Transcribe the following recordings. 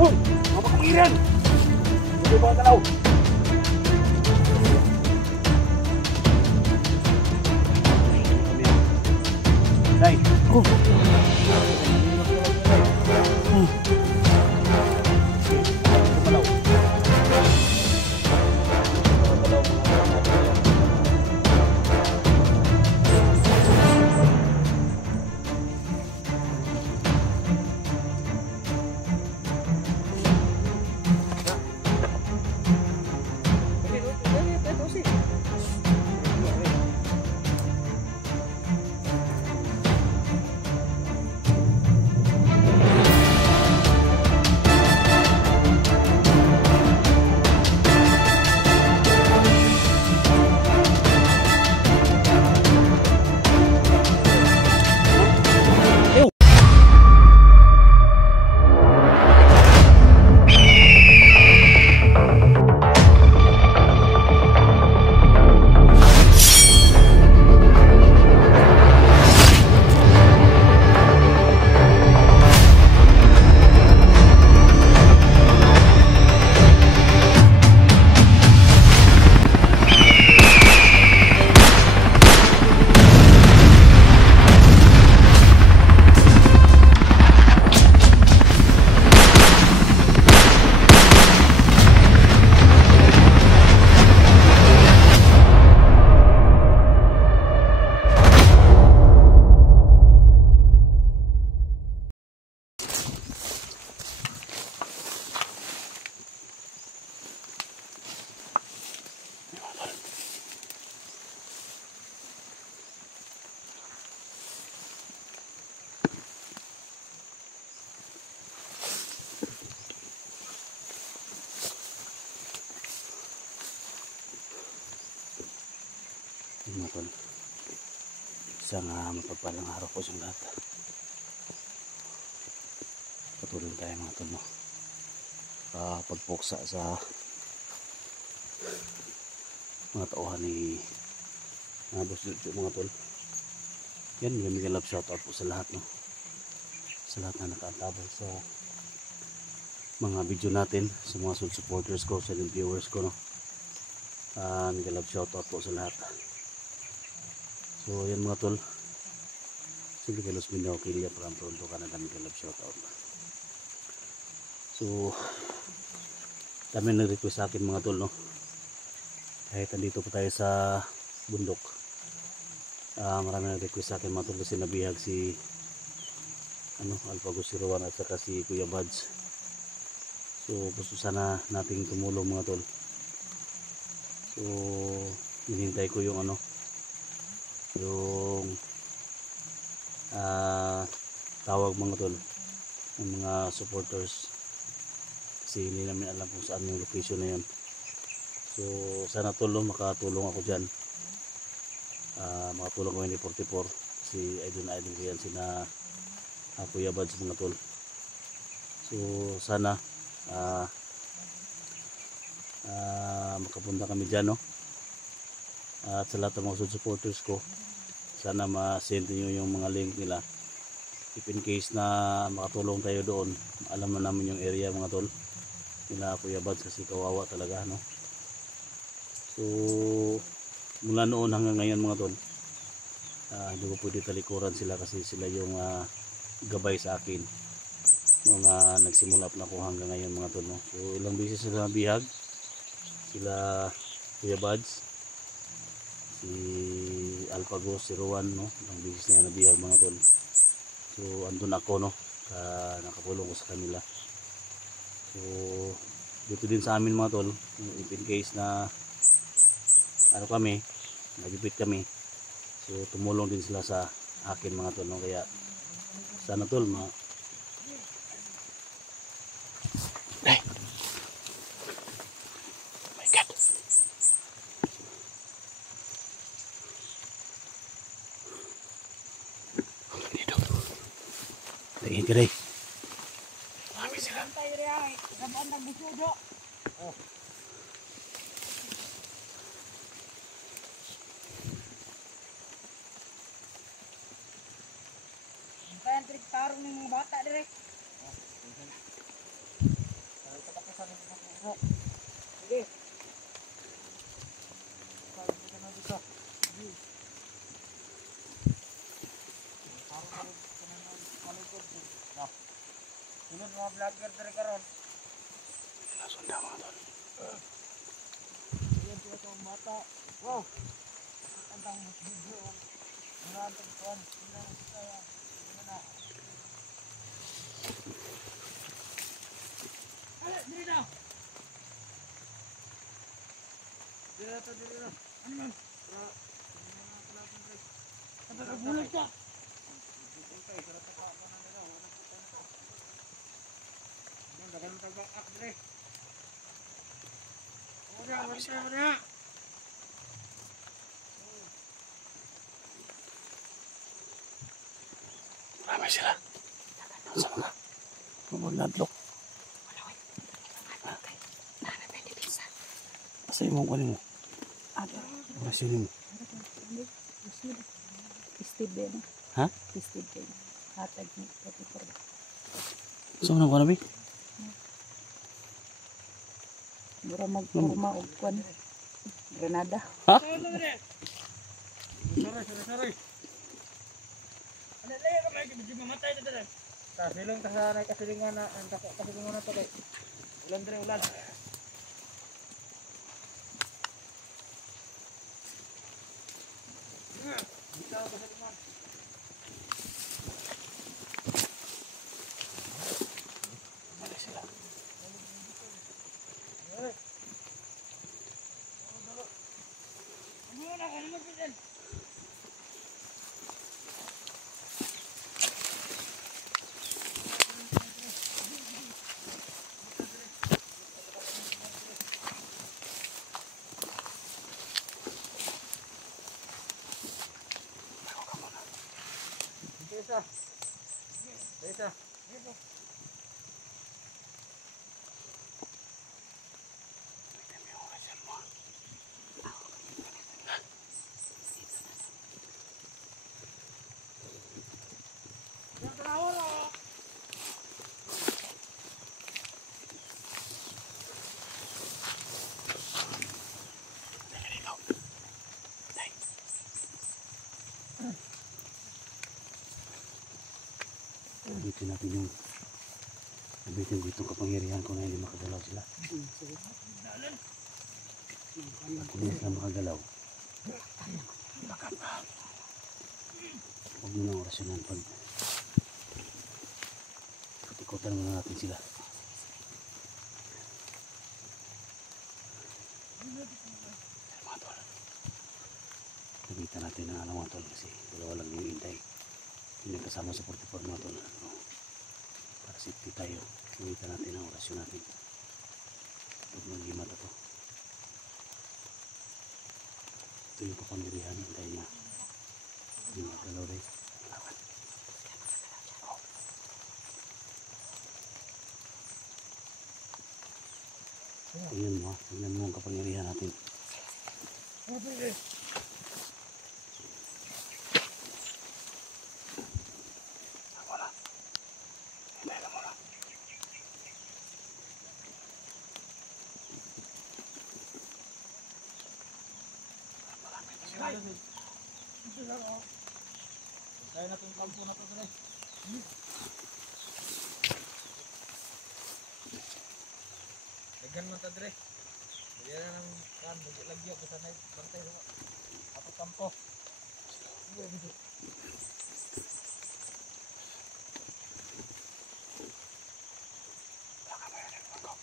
Hoy! Mga pakiran! Hindi ba kalaw? Day! Oh! Mga tol, isang mapagpalang araw po sa lahat. Patuloy tayo mga tol, no? Pagpuksa sa mga tauhan ni Boss Jojo mga tol. Yan, may love shoutout po sa lahat, no? Sa lahat na nakaantabay sa mga video natin, sa mga supporters ko, sa viewers ko, no? May love shoutout po sa lahat. So yan mga tol, sige kay Los Mindaw Kilia para pronto ka na dami ka love shoutout. So dami nag-request sa akin mga tol, no? Kahit andito pa tayo sa bundok, marami nag-request sa akin mga tol kasi nabihag si Alpagos Siruan at saka si Kuya Buds. So gusto sana nating tumulong mga tol. So hinihintay ko yung tawag mga tol ng mga supporters kasi hindi namin alam kung saan yung location na yun. So sana tol, makatulong ako dyan, makatulong ko ni 44 si idol ko yan, sina Kuya Buds mga tol. So sana makapunta kami dyan, no? At sa lahat ng mga supporters ko, sana ma-send nyo yung mga link nila. If in case na makatulong tayo doon, alam na namin yung area mga tol nila Kuya Buds kasi kawawa talaga, no? So mula noon hanggang ngayon mga tol, hindi ko pwede talikuran sila kasi sila yung gabay sa akin nung nagsimula na ako hanggang ngayon mga tol, no? So ilang beses sila nabihag, sila Kuya Buds, si Alpagos, si Rowan, no? Ang bisis na yan nabihag mga tol. So andun ako, no? Nakapulong ko sa kanila. So dito din sa amin mga tol, if in case na kami, nagipit kami, so tumulong din sila sa akin mga tol, no? Kaya sana tol Tingin ka rin. Mami sila. Kaya trik tarong ng mga bata dire. Sige. Pagod ka na dito. Sige. Parang malikod. Sunod mga vlogger dari karon. Nasunda mga tol. Yan po itong bata. Wow. Antang video. Mga antang kuhan. Sila na sila yan. Sila na. Ay, dili na. Dili na to, dili na. Ano man? Para bulag ka. Marami sila. Sama ka. Magnadlock. Asa yung mga mo? Masini mo. Steve Ben. Ha? Steve Ben. Hatag ni Kapitol. Saan mo na ba? Mura magpurma og kwan. Granada. Ha? Sorry. Ano laya ka ba? Hindi mamatay na dala. Kasilong kasanay kasilingan na. Ang kasilingan na to kay. Ulan din ulan. Bitaw kasilingan. Mali sila. Desa. Nabitin ko itong kapangyarihan ko na hindi makagalaw sila. Kung hindi sila makagalaw, baka pa. Huwag mo nang orasyonan pag tikotan muna natin sila. Mga tol, nabitan natin ang mga tol kasi dalawa lang yung hintay. Hindi kasama sa 44 mga tol. Para safety tayo, nabitan natin ang orasyon natin. Huwag mong limat ito. Ito yung kapangyarihan, hintayin mo. Hindi magalaw rin. Lawan. Tingnan mo, tingnan mo ang kapangyarihan natin. Wala. Hintayin lang muna. Marami na sila. Kaya natin kampo na to dre. Dagan man ta dre. Diyan na ng kan lagyo sa nay bantay sa ato kampo. Baka mayroon lang ko.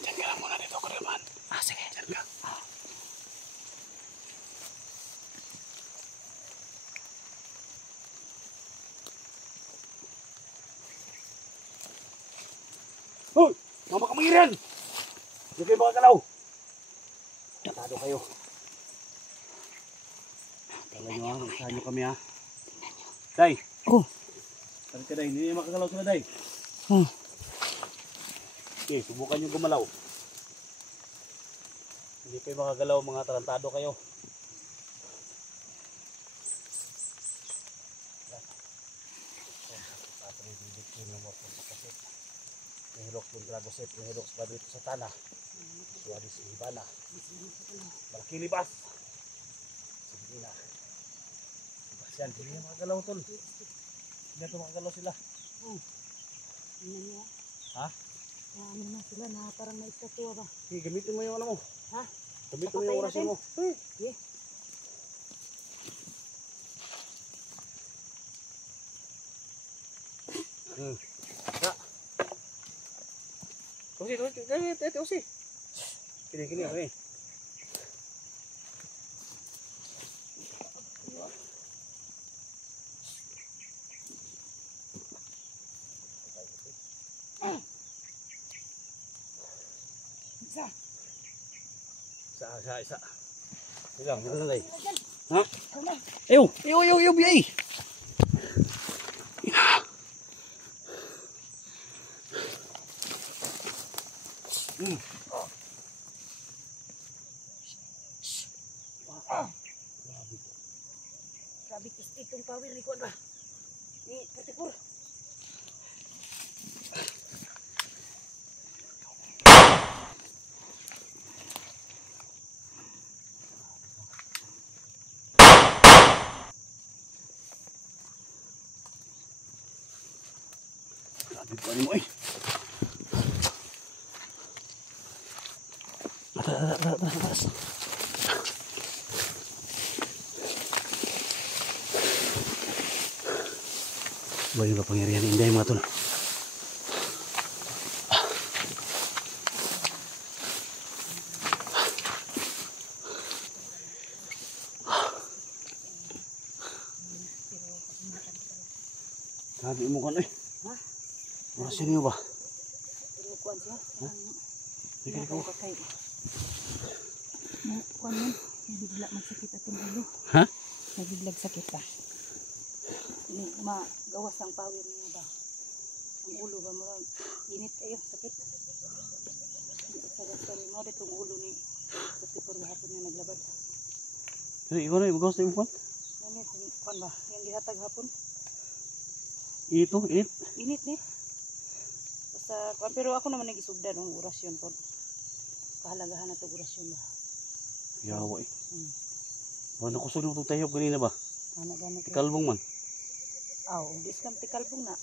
Diyan ka lang muna dito, Kurilman. Sige. Diyan ka. Hoy! Mga kamangiran! Hindi kayo makagalaw! Tatado kayo. Kala nyo ha, magsahan nyo kami ha. Day! Oh. Sabi ka Day, hindi nyo makagalaw sila Day. Oh. Okay, subukan nyo gumalaw. Hindi kayo makagalaw, mga tarantado kayo. Hilux Puntragoset, yung Hilux pa dito sa Tana. Suwadi si Ibana. Malaki libas. Sige na. Libas yan, hindi na makagalaw tol. Hindi na makagalaw sila. Ano niya? Ha? Ano na sila na parang may estatwa ba? Sige, gamitin mo yung ano mo. Ha? Gamitin mo yung orasyon mo. Yeah. Ya. Usi. Kini. Isa. Bilang, lalay. Ha? Ayo, biyay. Grabe kisti itong pawir ni Kuan ba? Ni Putipur. Grabe pa rin mo eh. Atas. Ba yung kapangyarihan Inday mga tol. Grabe mo kan eh. Ha? Orasyon niyo ba? Pero Kuan siya. Sige ko. Kuan man, bigla magsakit atong ulo. Ha? Nagiglag sakit ba? Ni magawas ang pawir niya ba? Ang ulo ba mo init kayo sakit. Sagas ka rin mo ditong ulo ni Putipur gahapon niya naglabad. Sige, ikaw na i-bagas na yung kwan. Ano kuan ba? Yung gihatag hapon. Ito, init. Init ni. Basta kuan pero ako naman nagisugdan ng orasyon pod. Kahalagahan na to orasyon ba. Yawa eh. Wala nakusog na itong tayog kanina ba? Ano ganito? Tikalbong man. Aw, di Islam tikalbong na.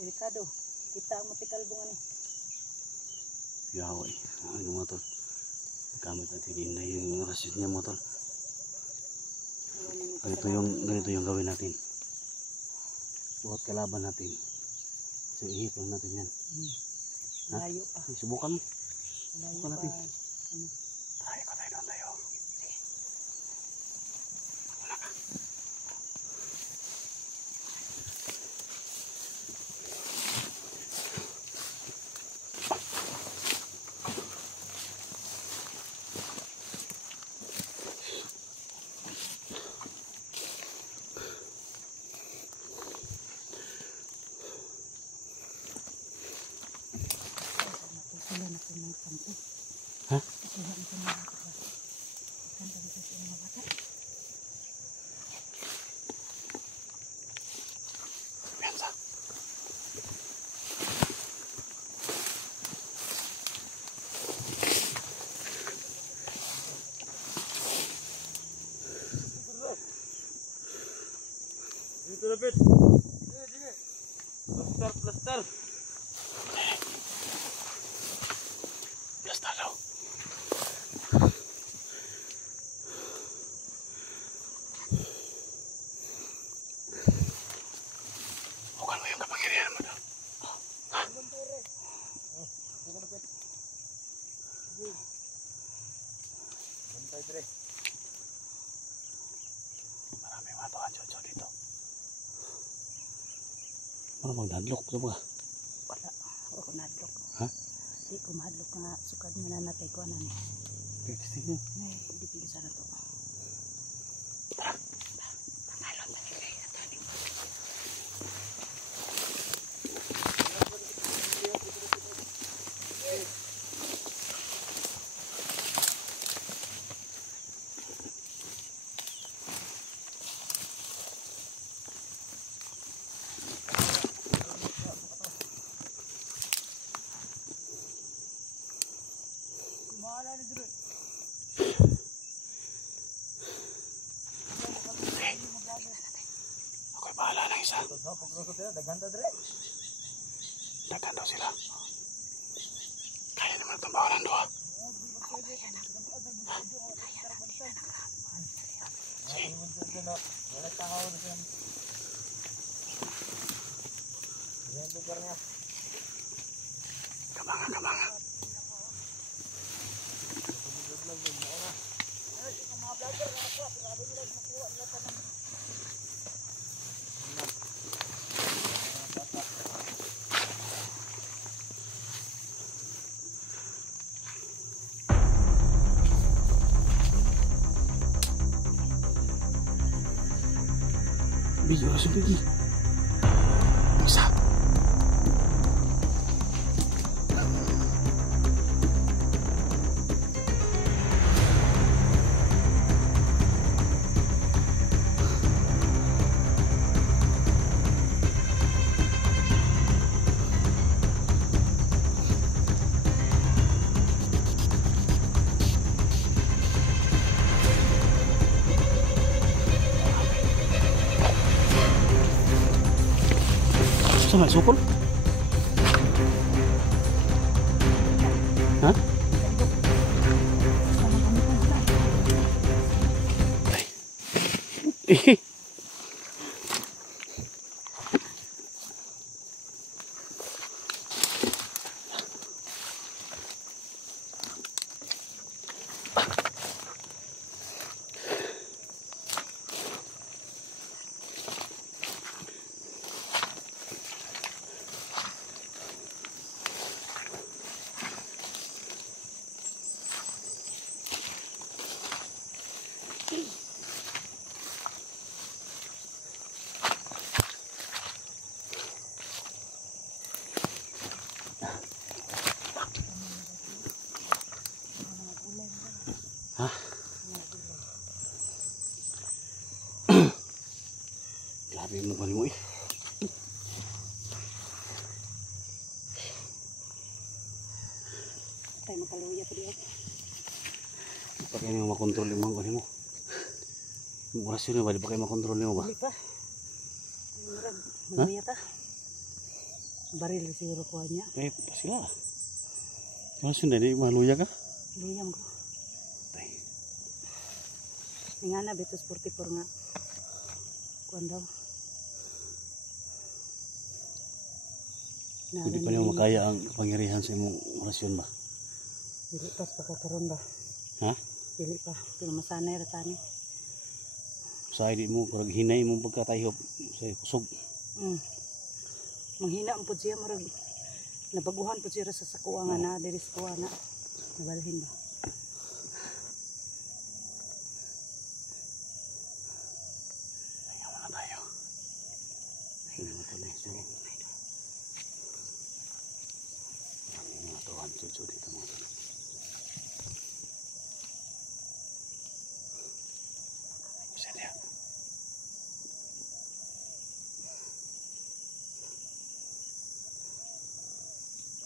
Delikado. Kita ang tikalbong ani. Yawa eh. Ano mga tol. Gamit natin din na yung orasyon niya mga tol. Ganito yung gawin natin. Buhat kalaban natin. So ihip lang natin yan. Layo pa. Subukan mo. Layo Subukan pa. natin. Ano? Tayo doon tayo. Sila na po ng kampo. Ha? Sila na po ng kampo. Ikan talaga sa mga bata. Piansa. Dito lapit. Sige. Plaster. Plastar daw. Huwag mo yung kapangyarihan mo daw. Bantay tre. Marami mga tuwa dito. Ano magdadlok ito ba? Wala. Ako nadlok. Ha? Di ko mahadlok nga sukad nga nanatay ko anan. Pagkistin niya. Ay, di pilisan na to. Pangalon na nila yung ito. Daghan ta dire. Dagan daw sila. Kaya naman ang tambakan ng doha. Wala tao diyan. Yan lugar niya. Kamanga. Video langsung pergi. Bisa. Sama sukul? Hah? Hah? Grabe mo mo eh. Tayo makaluya pa diyo. Pakai mo makontrol yung mga kunin mo. Yung oras yun ba? Di pa kayo makontrol mo ba? Hindi pa. Maluya ta. Baril siguro kuha niya. Eh, pasila. Oras yun, di maluya ka? Luya mo ko. Nga na, betos 44 nga. Kuhan daw. Hindi pa niyo makaya ang pangyarihan sa imong orasyon ba? Dili pas pagkakaroon ba? Ha? Dili pa. Pero masanay ratani. Sa hindi mo, kurag hinay mo pagkatayhop sa kusog. Manghina ang po siya. Marag nabaguhan po siya sa sakuha nga na. Diri sa kuha na. Nabalhin ba? Cucu dito mga tanong. Bisa dia.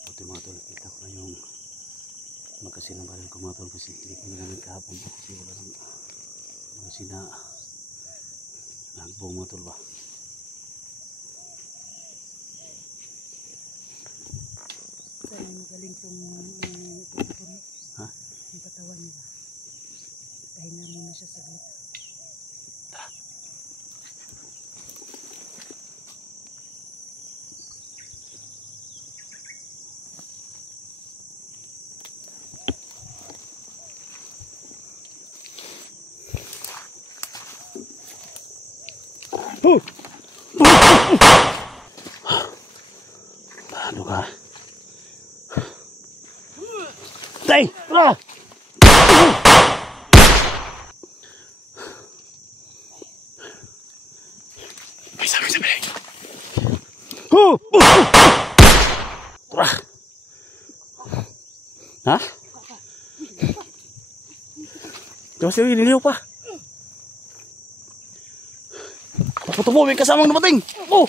Buti mga tol, kita ko na yung magkasin ng baril ko mga tol kasi hindi ko nagamit kahapon kasi wala lang magkasin na nagbong mga tol ba. Magaling itong ha? Yung katawan niya ba? Pahinga muna siya saglit. Tara. Ano ka? Tay! Ah! May sabi. Tara! Ha? Diba siya niliw pa? Ako to po, may kasamang dumating! Oh!